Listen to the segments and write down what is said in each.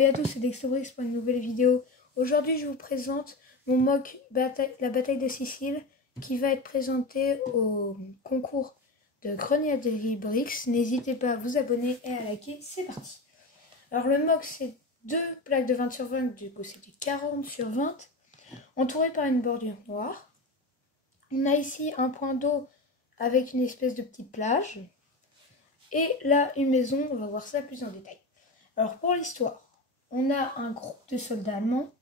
Salut à tous, c'est Dextobrix pour une nouvelle vidéo. Aujourd'hui, je vous présente mon mock La bataille de Sicile qui va être présenté au concours de Grenadier Brix. N'hésitez pas à vous abonner et à liker. C'est parti. Alors, le mock, c'est deux plaques de 20 sur 20, du coup, c'est du 40 sur 20, entouré par une bordure noire. On a ici un point d'eau avec une espèce de petite plage. Et là, une maison, on va voir ça plus en détail. Alors, pour l'histoire, on a un groupe de soldats allemands,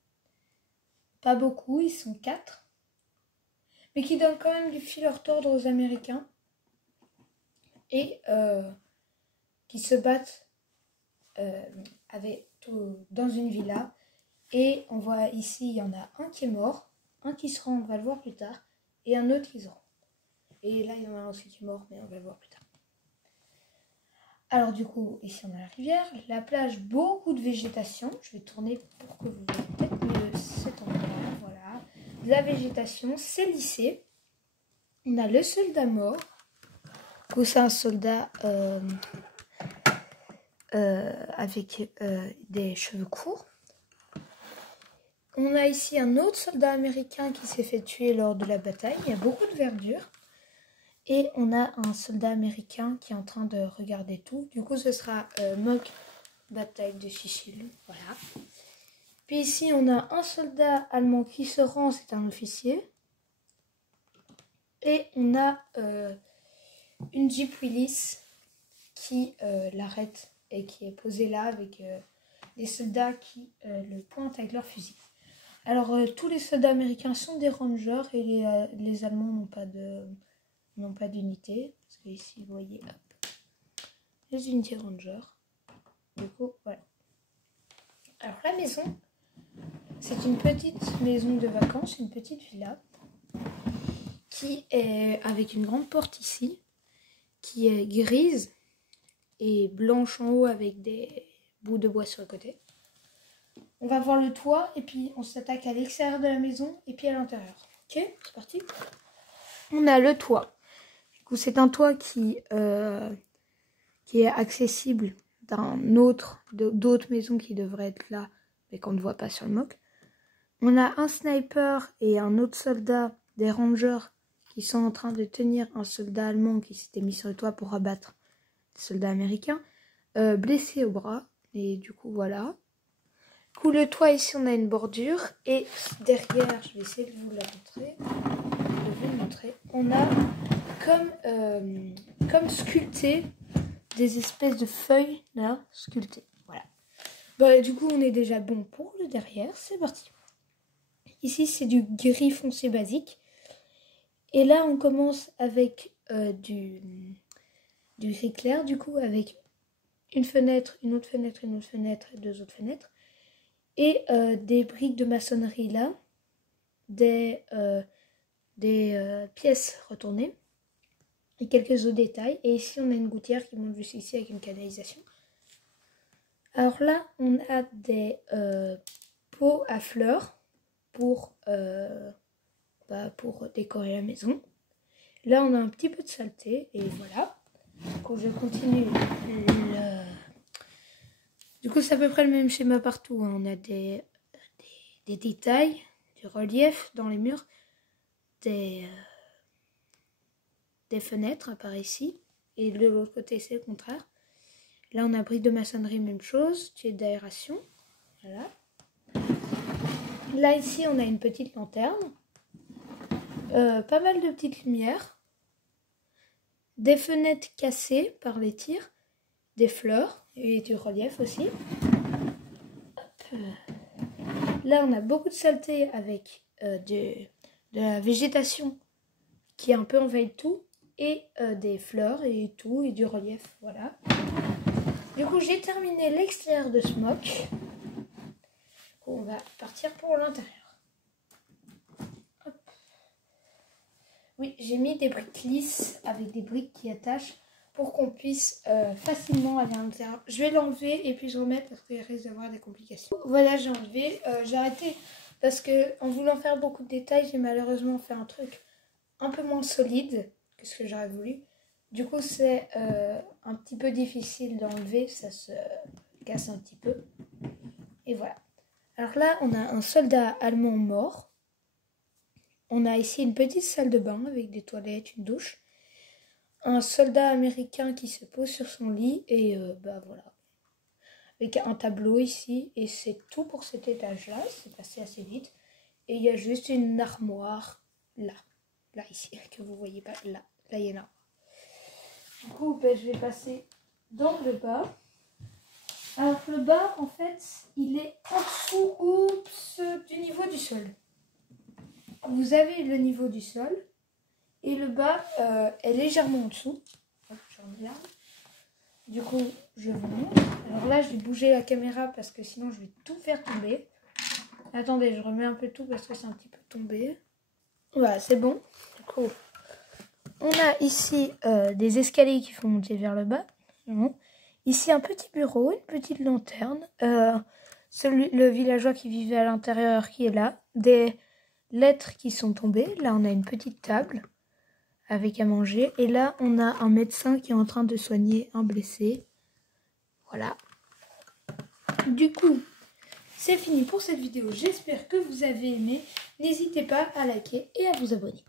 pas beaucoup, ils sont 4, mais qui donnent quand même du fil à retordre aux Américains et qui se battent dans une villa. Et on voit ici, il y en a un qui est mort, un qui se rend, on va le voir plus tard, et un autre qui se rend. Et là, il y en a un aussi qui est mort, mais on va le voir plus tard. Alors du coup, ici on a la rivière, la plage, beaucoup de végétation. Je vais tourner pour que vous voyez peut-être mieux cet endroit. Voilà, de la végétation, c'est lissé. On a le soldat mort. Du coup, c'est un soldat avec des cheveux courts. On a ici un autre soldat américain qui s'est fait tuer lors de la bataille. Il y a beaucoup de verdure. Et on a un soldat américain qui est en train de regarder tout. Du coup, ce sera mock bataille de Sicile. Voilà. Puis ici, on a un soldat allemand qui se rend, c'est un officier. Et on a une Jeep Willys qui l'arrête et qui est posée là avec des soldats qui le pointent avec leur fusil. Alors, tous les soldats américains sont des rangers et les Allemands n'ont pas d'unité, parce que ici vous voyez, hop, les unités ranger. Du coup, voilà. Alors la maison, c'est une petite maison de vacances, une petite villa, qui est avec une grande porte ici, qui est grise et blanche en haut avec des bouts de bois sur le côté. On va voir le toit et puis on s'attaque à l'extérieur de la maison et puis à l'intérieur. Ok, c'est parti. On a le toit. C'est un toit qui est accessible d'autres maisons qui devraient être là, mais qu'on ne voit pas sur le mock. On a un sniper et un autre soldat, des rangers, qui sont en train de tenir un soldat allemand qui s'était mis sur le toit pour abattre des soldats américains, blessé au bras. Et du coup, voilà. Du coup, le toit, ici, on a une bordure. Et derrière, je vais essayer de vous la montrer. On a comme sculpté des espèces de feuilles là sculptées. Voilà. Bah, du coup, on est déjà bon pour le derrière. C'est parti. Ici, c'est du gris foncé basique. Et là, on commence avec du gris clair. Du coup, avec une fenêtre, une autre fenêtre, une autre fenêtre, et deux autres fenêtres. Et des briques de maçonnerie là. Des pièces retournées. Et quelques autres détails. Et ici, on a une gouttière qui monte juste ici avec une canalisation. Alors là, on a des pots à fleurs pour décorer la maison. Là, on a un petit peu de saleté. Et voilà. Donc, je continue. Du coup, c'est à peu près le même schéma partout. On a des détails, du relief dans les murs, des fenêtres par ici, et de l'autre côté c'est le contraire. Là on a briques de maçonnerie, même chose, tuyau d'aération, voilà. Là ici on a une petite lanterne, pas mal de petites lumières, des fenêtres cassées par les tirs, des fleurs et du relief aussi. Hop. Là on a beaucoup de saleté avec de la végétation qui est un peu envahi de tout. Et des fleurs et tout, et du relief, voilà. Du coup, j'ai terminé l'extérieur de ce mock. On va partir pour l'intérieur. Oui, j'ai mis des briques lisses avec des briques qui attachent pour qu'on puisse facilement aller à l'intérieur. Je vais l'enlever et puis je remettre parce qu'il risque d'avoir des complications. Voilà, j'ai enlevé. J'ai arrêté parce que en voulant faire beaucoup de détails, j'ai malheureusement fait un truc un peu moins solide que ce que j'aurais voulu. Du coup, c'est un petit peu difficile d'enlever, ça se casse un petit peu. Alors là, on a un soldat allemand mort. On a ici une petite salle de bain avec des toilettes, une douche. Un soldat américain qui se pose sur son lit et voilà. Avec un tableau ici et c'est tout pour cet étage-là. C'est passé assez vite. Et il y a juste une armoire là ici, que vous voyez pas, là il y en a. Du coup, je vais passer dans le bas. Alors le bas, en fait, il est en dessous du niveau du sol. Vous avez le niveau du sol et le bas est légèrement en dessous. Hop, je regarde. Du coup, je vous montre. Alors là, je vais bouger la caméra parce que sinon, je vais tout faire tomber. Attendez, je remets un peu tout parce que c'est un petit peu tombé. Voilà, c'est bon. Du coup, on a ici des escaliers qui font monter vers le bas. Bon. Ici, un petit bureau, une petite lanterne. Le villageois qui vivait à l'intérieur qui est là. Des lettres qui sont tombées. Là, on a une petite table avec à manger. Et là, on a un médecin qui est en train de soigner un blessé. Voilà. Du coup, c'est fini pour cette vidéo. J'espère que vous avez aimé. N'hésitez pas à liker et à vous abonner.